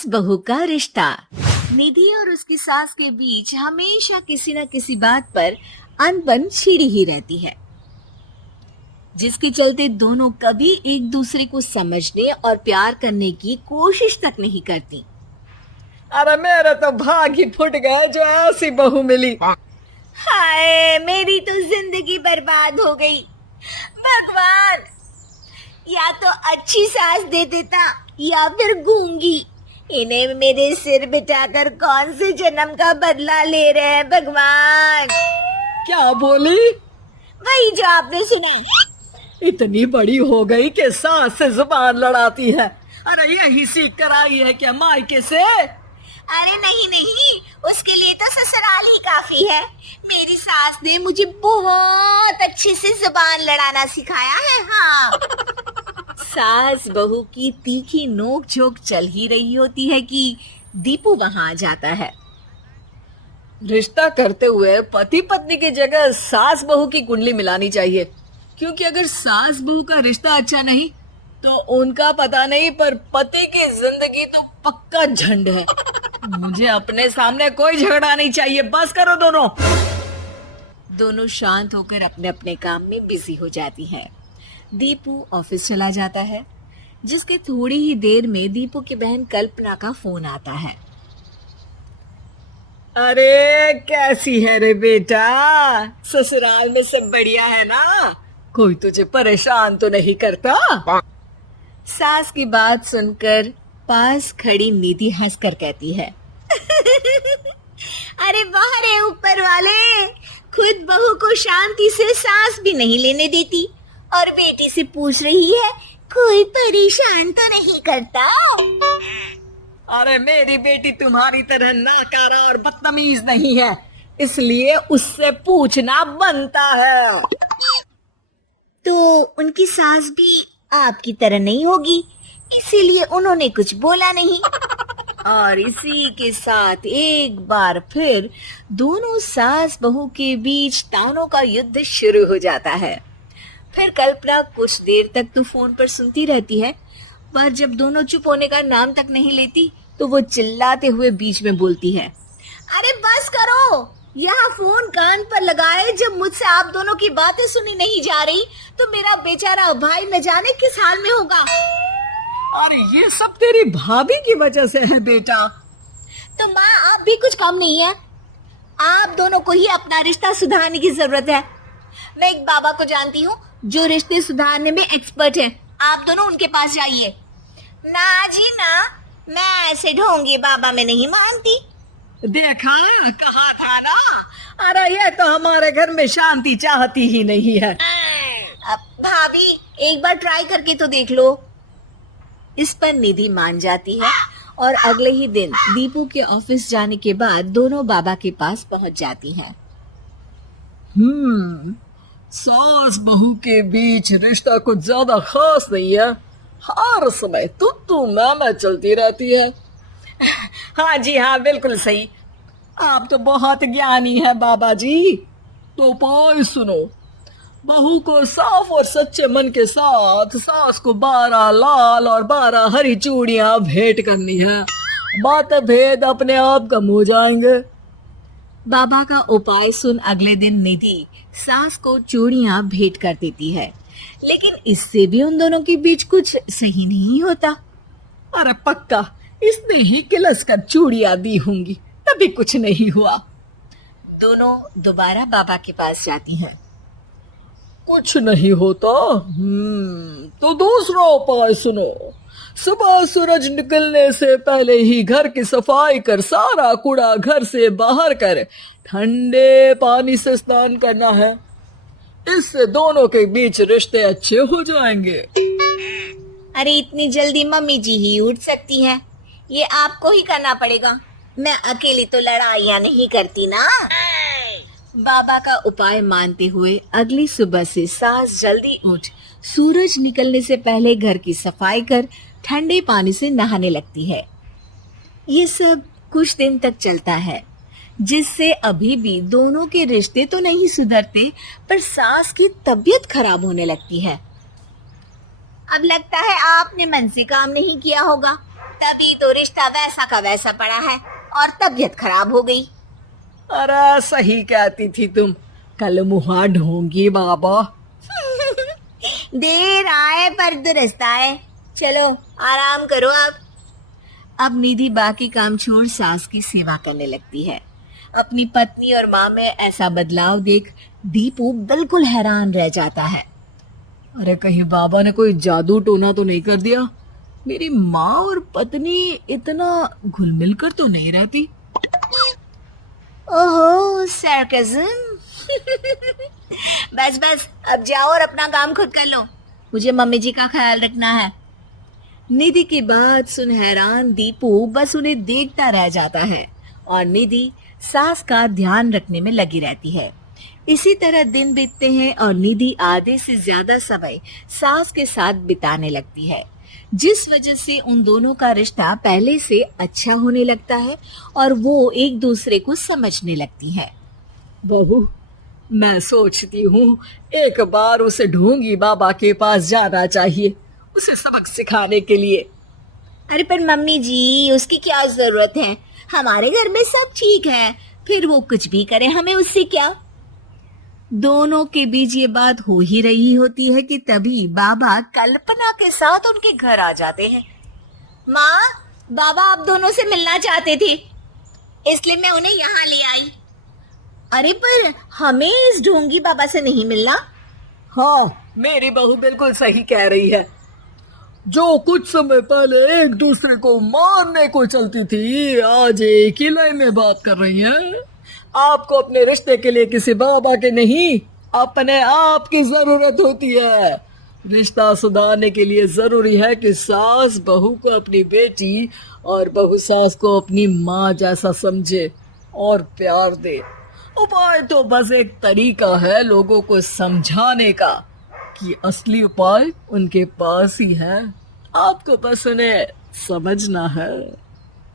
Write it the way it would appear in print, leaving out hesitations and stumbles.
सास बहू का रिश्ता। निधि और उसकी सास के बीच हमेशा किसी न किसी बात पर अनबन छिड़ी ही रहती है, जिसके चलते दोनों कभी एक दूसरे को समझने और प्यार करने की कोशिश तक नहीं करती। अरे मेरे तो भाग ही फुट गए जो ऐसी बहू मिली। हाय, मेरी तो जिंदगी बर्बाद हो गई। भगवान, या तो अच्छी सास दे देता या फिर गूंगी। इन्हें मेरे सिर बिठाकर कौन से जन्म का बदला ले रहे हैं भगवान। क्या बोली? वही जो आपने सुना। इतनी बड़ी हो गई कि सास से जुबान लड़ाती है। अरे यही सीख कर आई है क्या मायके से? अरे नहीं नहीं, उसके लिए तो ससुराल ही काफी है। मेरी सास ने मुझे बहुत अच्छे से जुबान लड़ाना सिखाया है। हाँ। सास बहू की तीखी नोक झोंक चल ही रही होती है कि दीपू वहां आ जाता है। रिश्ता करते हुए पति पत्नी की जगह सास बहू की कुंडली मिलानी चाहिए, क्योंकि अगर सास बहू का रिश्ता अच्छा नहीं तो उनका पता नहीं, पर पति की जिंदगी तो पक्का झंड है। मुझे अपने सामने कोई झगड़ा नहीं चाहिए, बस करो दोनों। दोनों शांत होकर अपने अपने काम में बिजी हो जाती हैं। दीपू ऑफिस चला जाता है, जिसके थोड़ी ही देर में दीपू की बहन कल्पना का फोन आता है। अरे कैसी है रे बेटा? ससुराल में सब बढ़िया है ना? कोई तुझे परेशान तो नहीं करता? सास की बात सुनकर पास खड़ी निधि हंसकर कहती है, अरे वाह रे ऊपर वाले, खुद बहू को शांति से सांस भी नहीं लेने देती और बेटी से पूछ रही है कोई परेशान तो नहीं करता। अरे मेरी बेटी तुम्हारी तरह नाकारा और बदतमीज नहीं है, इसलिए उससे पूछना बनता है। तो उनकी सास भी आपकी तरह नहीं होगी, इसीलिए उन्होंने कुछ बोला नहीं। और इसी के साथ एक बार फिर दोनों सास बहू के बीच तानों का युद्ध शुरू हो जाता है। फिर कल्पना कुछ देर तक तो फोन पर सुनती रहती है, पर जब दोनों चुप होने का नाम तक नहीं लेती तो वो चिल्लाते हुए बीच में बोलती है, अरे बस करो, यहाँ फोन कान पर लगाए। जब मुझसे आप दोनों की बातें सुनी नहीं जा रही तो मेरा बेचारा भाई न जाने किस हाल में होगा। अरे ये सब तेरी भाभी की वजह से है बेटा। तो माँ, आप भी कुछ कम नहीं है। आप दोनों को ही अपना रिश्ता सुधारने की जरूरत है। मैं एक बाबा को जानती हूँ जो रिश्ते सुधारने में एक्सपर्ट है। आप दोनों उनके पास जाइए। ना जी ना, मैं ऐसे ढोंगी बाबा में नहीं मानती। देखा, कहा था ना। अरे ये तो हमारे घर में शांति चाहती ही नहीं है। अब भाभी, एक बार ट्राई करके तो देख लो। इस पर निधि मान जाती है और अगले ही दिन दीपू के ऑफिस जाने के बाद दोनों बाबा के पास पहुंच जाती हैं। सास बहू के बीच रिश्ता कुछ ज्यादा खास नहीं है। हर समय तू मैं चलती रहती है। हाँ जी हाँ, बिल्कुल सही। आप तो बहुत ज्ञानी है बाबा जी। तो पाए सुनो, बहू को साफ और सच्चे मन के साथ सास को 12 लाल और 12 हरी चूड़ियां भेंट करनी है। बात भेद अपने आप कम हो जाएंगे। बाबा का उपाय सुन अगले दिन निधि सास को चूड़ियां भेंट कर देती है, लेकिन इससे भी उन दोनों के बीच कुछ सही नहीं होता। अरे पक्का इसने ही किलस कर चूड़ियां दी होंगी, तभी कुछ नहीं हुआ। दोनों दोबारा बाबा के पास जाती हैं। कुछ नहीं होता। तो दूसरा उपाय सुनो। सुबह सूरज निकलने से पहले ही घर की सफाई कर सारा कूड़ा घर से बाहर कर ठंडे पानी से स्नान करना है। इससे दोनों के बीच रिश्ते अच्छे हो जाएंगे। अरे इतनी जल्दी मम्मी जी ही उठ सकती हैं? ये आपको ही करना पड़ेगा। मैं अकेली तो लड़ाइयाँ नहीं करती ना। बाबा का उपाय मानते हुए अगली सुबह से सास जल्दी उठ सूरज निकलने से पहले घर की सफाई कर ठंडे पानी से नहाने लगती है। ये सब कुछ दिन तक चलता है, जिससे अभी भी दोनों के रिश्ते तो नहीं सुधरते, पर सास की तबीयत खराब होने लगती है। अब लगता है आपने मन से काम नहीं किया होगा। तभी तो रिश्ता वैसा का वैसा पड़ा है और तबीयत खराब हो गई। अरे सही कहती थी तुम, कल मुहा ढोंगी बाबा। देर आए पर दुरुस्त आए। चलो आराम करो अब निधि बाकी काम छोड़ सास की सेवा करने लगती है। अपनी पत्नी और माँ में ऐसा बदलाव देख दीपू बिल्कुल हैरान रह जाता है। अरे कहीं बाबा ने कोई जादू टोना तो नहीं कर दिया? मेरी माँ और पत्नी इतना घुल मिल कर तो नहीं रहती। ओहो सरकज़म। बस बस अब जाओ और अपना काम खुद कर लो, मुझे मम्मी जी का ख्याल रखना है। निधि की बात सुन हैरान दीपू बस उन्हें देखता रह जाता है और निधि सास का ध्यान रखने में लगी रहती है। इसी तरह दिन बीतते हैं और निधि आधे से ज्यादा समय सास के साथ बिताने लगती है, जिस वजह से उन दोनों का रिश्ता पहले से अच्छा होने लगता है और वो एक दूसरे को समझने लगती है। बहू, मैं सोचती हूँ एक बार उसे ढोंगी बाबा के पास जाना चाहिए, उसे सबक सिखाने के लिए। अरे पर मम्मी जी उसकी क्या जरूरत है, हमारे घर में सब ठीक है, फिर वो कुछ भी करे हमें उससे क्या। दोनों के बीच ये बात हो ही रही होती है कि तभी बाबा कल्पना के साथ उनके घर आ जाते हैं। माँ, बाबा आप दोनों से मिलना चाहते थे, इसलिए मैं उन्हें यहाँ ले आई। अरे पर हमें इस ढोंगी बाबा से नहीं मिलना। हाँ, मेरी बहू बिल्कुल सही कह रही है। जो कुछ समय पहले एक दूसरे को मारने को चलती थी, आज एक ही लाइन में बात कर रही हैं। आपको अपने रिश्ते के लिए किसी बाबा के नहीं, अपने आप की जरूरत होती है। रिश्ता सुधारने के लिए जरूरी है कि सास बहू को अपनी बेटी और बहू सास को अपनी माँ जैसा समझे और प्यार दे। उपाय तो बस एक तरीका है लोगों को समझाने का कि असली उपाय उनके पास ही है, आपको बस उन्हें समझना है।